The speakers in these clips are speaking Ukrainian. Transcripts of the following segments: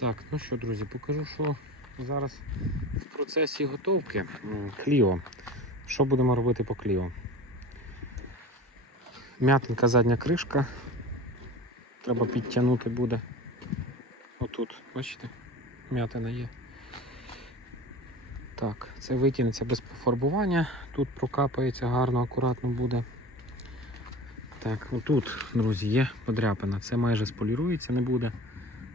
Так, ну що, друзі, покажу, що зараз в процесі готовки Кліо. Що будемо робити по Кліо? М'ятенька задня кришка. Треба підтягнути буде. Отут, бачите? М'ятина є. Так, це витягнеться без пофарбування. Тут прокапається гарно, акуратно буде. Так, отут, друзі, є подряпина. Це майже сполірується, не буде.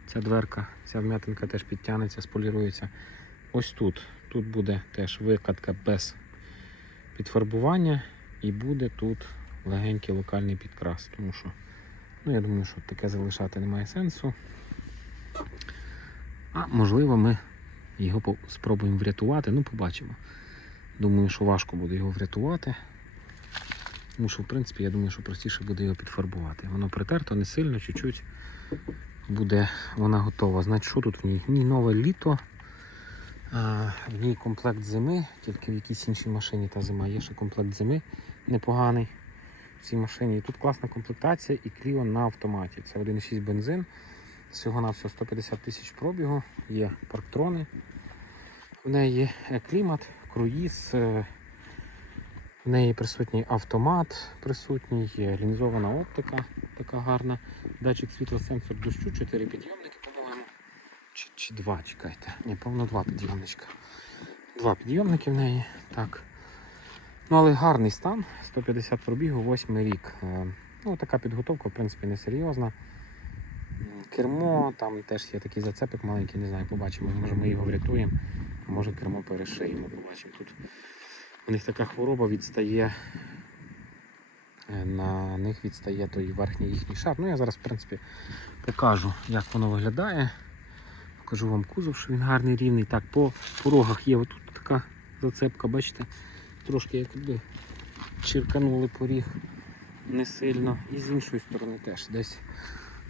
Ця дверка, ця вм'ятинка теж підтягнеться, сполірується. Ось тут. Тут буде теж викатка без підфарбування і буде тут легенький локальний підкрас. Тому що, ну я думаю, що таке залишати немає сенсу. А можливо, ми його спробуємо врятувати. Ну, побачимо. Думаю, що важко буде його врятувати. Тому що, в принципі, я думаю, що простіше буде його підфарбувати. Воно притерто не сильно, чуть-чуть буде вона готова. Значить, що тут в ній? В ній нове літо, а, в ній комплект зими, тільки в якійсь іншій машині та зима. Є ще комплект зими непоганий в цій машині. І тут класна комплектація і Clio на автоматі. Це 1,6 бензин. Всього на всього 150 тисяч пробігу, є парктрони. В неї клімат, круїз, е, в неї присутній автомат, присутній є лінзована оптика, така гарна. Датчик світлосенсор дощу, 4 підйомники, по-моєму. Чи, чи два, чекайте. Ні, повно два підйомничка. Два підйомники в неї. Так. Ну, але гарний стан. 150 пробігу, 8 рік. Е, Ну, така підготовка, в принципі, не серйозна. Кермо, там теж є такий зацепик маленький, не знаю, побачимо. Може ми його врятуємо, може кермо перешиємо, побачимо. Тут у них така хвороба відстає. е, На них відстає той верхній їхній шар. Ну я зараз, в принципі, покажу, як воно виглядає. Покажу вам кузов, що він гарний рівний. Так, по порогах є отут така зацепка, бачите, трошки якби черканули поріг не сильно. І з іншої сторони теж десь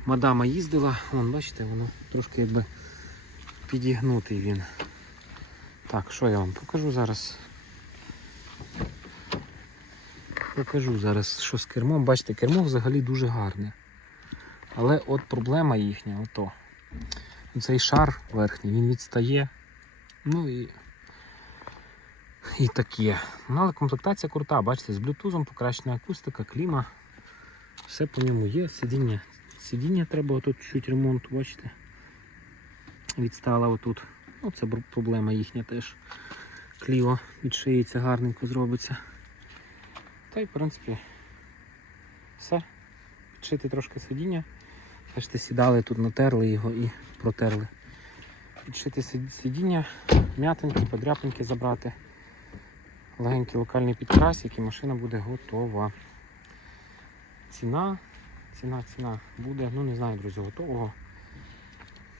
мадама їздила, вон, бачите, воно трошки якби підігнутий він. Так, що я вам покажу зараз? Покажу зараз, що з кермом. Бачите, кермо взагалі дуже гарне. Але от проблема їхня, ото. Цей шар верхній, він відстає. Ну і. І таке. Ну, але комплектація крута, бачите, з блютузом, покращена акустика, кліма. Все по ньому є. Сидіння. Сидіння треба отут чуть ремонту, бачите. Відстала отут. Ну, це проблема їхня теж. Кліво відшиється, гарненько зробиться. Та й в принципі все. Підшити трошки сидіння. Бачите, сідали тут, натерли його і протерли. Підшити сидіння, м'ятинки, подряпинки забрати. Легенький локальний підкрас, який машина буде готова. Ціна, ціна, ціна буде, ну не знаю, друзі, готового.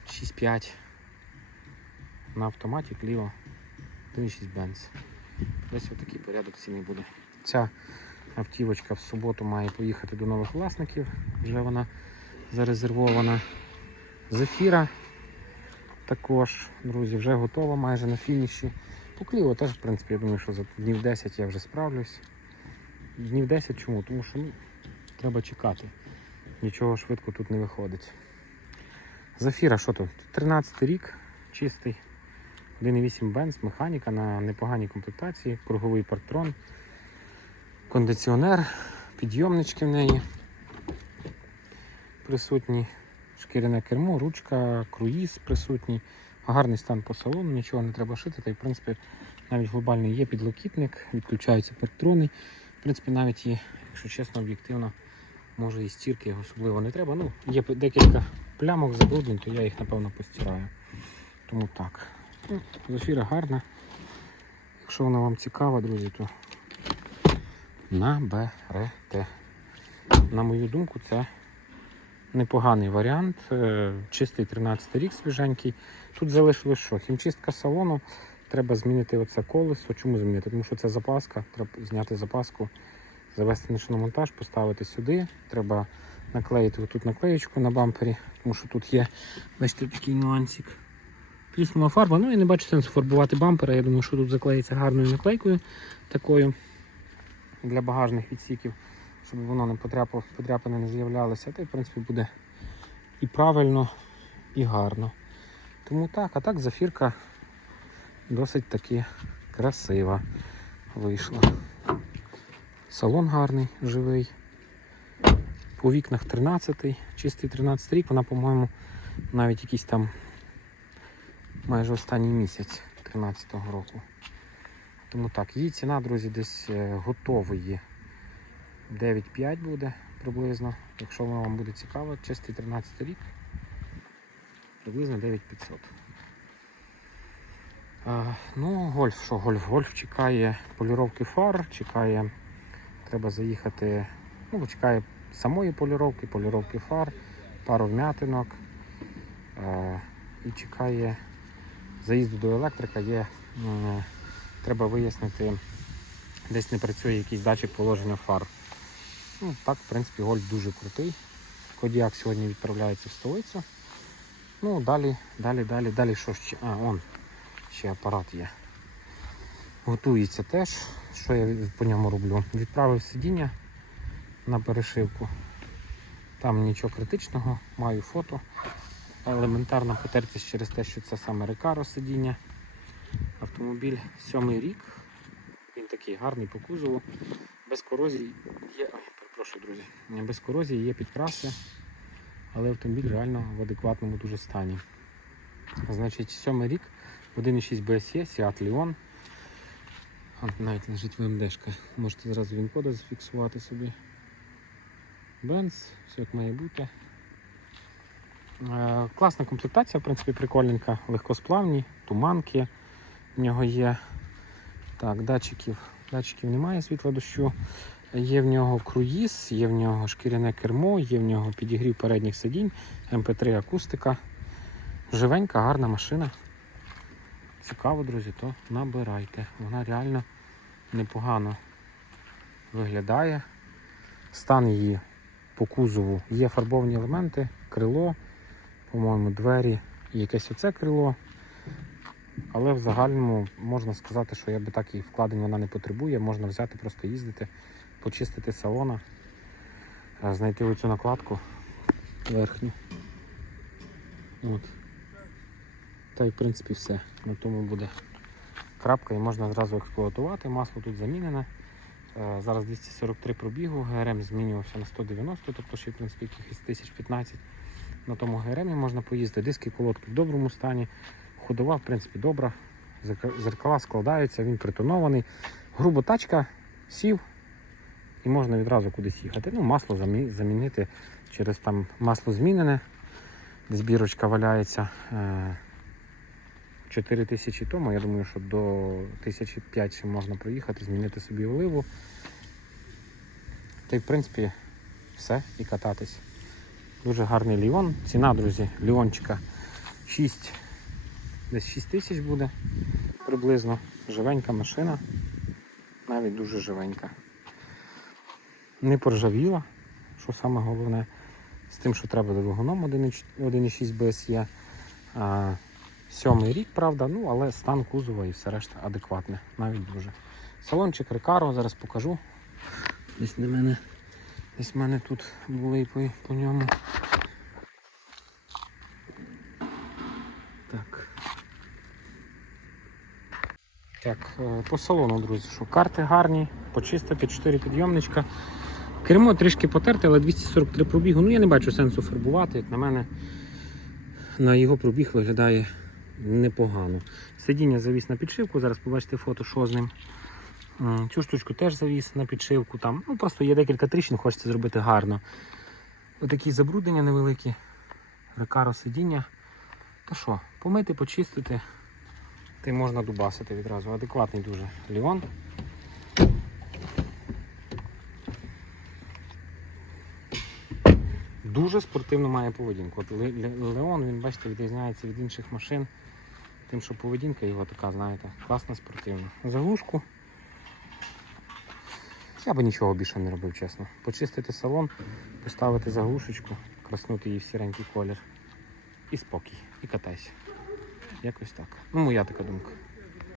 6,5 на автоматі Clio 1,6 Benz. Десь отакий порядок ціни буде. Ця автівочка в суботу має поїхати до нових власників. Вже вона зарезервована. Зефіра також, друзі, вже готова майже на фініші. По Кліо теж, в принципі, я думаю, що за днів 10 я вже справлюсь. Днів 10 чому? Тому що ну, треба чекати. Нічого швидко тут не виходить. Зафіра, що тут? 13 рік, чистий. 1,8 бенз, механіка на непоганій комплектації, круговий парктрон, кондиціонер, підйомнички в неї. Присутні шкіряне кермо, ручка, круїз присутній. Гарний стан по салону, нічого не треба шити. Та й в принципі навіть глобальний є підлокітник, відключаються парктрони. В принципі, навіть є, якщо чесно, об'єктивно, може і стірки його особливо не треба. Ну, є декілька плямок забруднень, то я їх напевно постираю. Тому так. Ну, Зефіра гарна. Якщо вона вам цікава, друзі, то наберете. На мою думку, це непоганий варіант. Е, Чистий 13 рік свіженький. Тут залишилось що? Хімчистка салону. Треба змінити оце колесо. Чому змінити? Тому що це запаска. Треба зняти запаску, завести на шиномонтаж, поставити сюди. Треба наклеїти отут наклеєчку на бампері, тому що тут є, бачите, такий нюансик. Тріснула фарба, ну я не бачу сенсу фарбувати бампера. Я думаю, що тут заклеїться гарною наклейкою такою для багажних відсіків, щоб воно не потрапило, подряпини не з'являлося. Та й в принципі буде і правильно, і гарно. Тому так, а так зафірка досить таки красива вийшла. Салон гарний, живий. По вікнах 13-й, чистий 13 рік, вона, по-моєму, навіть якийсь там майже останній місяць 13-го року. Тому так, її ціна, друзі, десь е, готової 9,5 буде приблизно. Якщо воно вам буде цікаво, чистий 13 рік, приблизно 9500. Ну, гольф, що гольф? Гольф чекає поліровки фар, чекає, треба заїхати, ну, чекає самої поліровки, поліровки фар, пару вмятинок. І чекає заїзду до електрика, є, треба вияснити, десь не працює якийсь датчик положення фар. Ну, так, в принципі, гольф дуже крутий. Кодіак сьогодні відправляється в столицю. Ну, далі, далі, далі, далі що ще? А, он, ще апарат є. Готується теж. Що я по ньому роблю? Відправив сидіння на перешивку. Там нічого критичного, маю фото. Елементарна потертість через те, що це саме Рекаро сидіння. Автомобіль сьомий рік. Він такий гарний по кузову. Без корозії є. Перепрошую, друзі. Без корозії є підкраси, але автомобіль реально в адекватному дуже стані. Значить, сьомий рік, 1,6 BSE, Seat Leon. Навіть лежить ВМДшка. Можете зразу він кода зафіксувати собі. Бенз, все як має бути. Е, Класна комплектація, в принципі, прикольненька, легкосплавні, туманки в нього є. Так, датчиків. Датчиків немає світла дощу. Є в нього круїз, є в нього шкіряне кермо, є в нього підігрів передніх сидінь, МП3 акустика. Живенька, гарна машина. Цікаво, друзі, то набирайте. Вона реально непогано виглядає. Стан її по кузову є фарбовані елементи, крило, по-моєму, двері і якесь оце крило. Але в загальному можна сказати, що я би так і вкладень вона не потребує. Можна взяти, просто їздити, почистити салона, е, знайти оцю накладку верхню. От. Та й в принципі все. На тому буде крапка і можна зразу експлуатувати. Масло тут замінене. Е, Зараз 243 пробігу, ГРМ змінювався на 190, тобто ще в принципі якихось 1015. На тому ГРМ можна поїздити. Диски колодки в доброму стані. Ходова, в принципі, добра. Зеркала складаються, він притонований. Грубо тачка, сів і можна відразу кудись їхати. Ну, масло замінити через там масло змінене. Десь бірочка валяється. Е, 4 тисячі тому. Я думаю, що до 1005 ще можна проїхати, змінити собі оливу. Та й в принципі все і кататись. Дуже гарний Ліон. Ціна, друзі, Ліончика 6, десь 6 тисяч буде приблизно. Живенька машина. Навіть дуже живенька. Не поржавіла, що саме головне. З тим, що треба двигуном 1,6 BSE. А, Сьомий рік, правда, ну але стан кузова і все решта адекватне, навіть дуже. Салончик Рекаро, зараз покажу. Десь на мене, десь в мене тут були по, по ньому. Так. Так, е, по салону, друзі, що карти гарні, почистити 4 підйомничка. Кермо трішки потерте, але 243 пробігу. Ну я не бачу сенсу фарбувати, як на мене. На його пробіг виглядає непогано. Сидіння завіс на підшивку, зараз побачите фото, що з ним. Цю штучку теж завіс на підшивку. Там, ну, просто є декілька тріщин, хочеться зробити гарно. Отакі забруднення невеликі. Рекаро сидіння. Та що, помити, почистити, та можна дубасити відразу. Адекватний дуже Ліон. Дуже спортивно має поведінку. От Ле- Ле- Леон, він, бачите, відрізняється від інших машин. Тим, що поведінка його така, знаєте, класна спортивна. Заглушку. Я би нічого більше не робив, чесно. Почистити салон, поставити заглушечку, краснути її в сіренький колір. І спокій. І катайся. Якось так. Ну, моя така думка.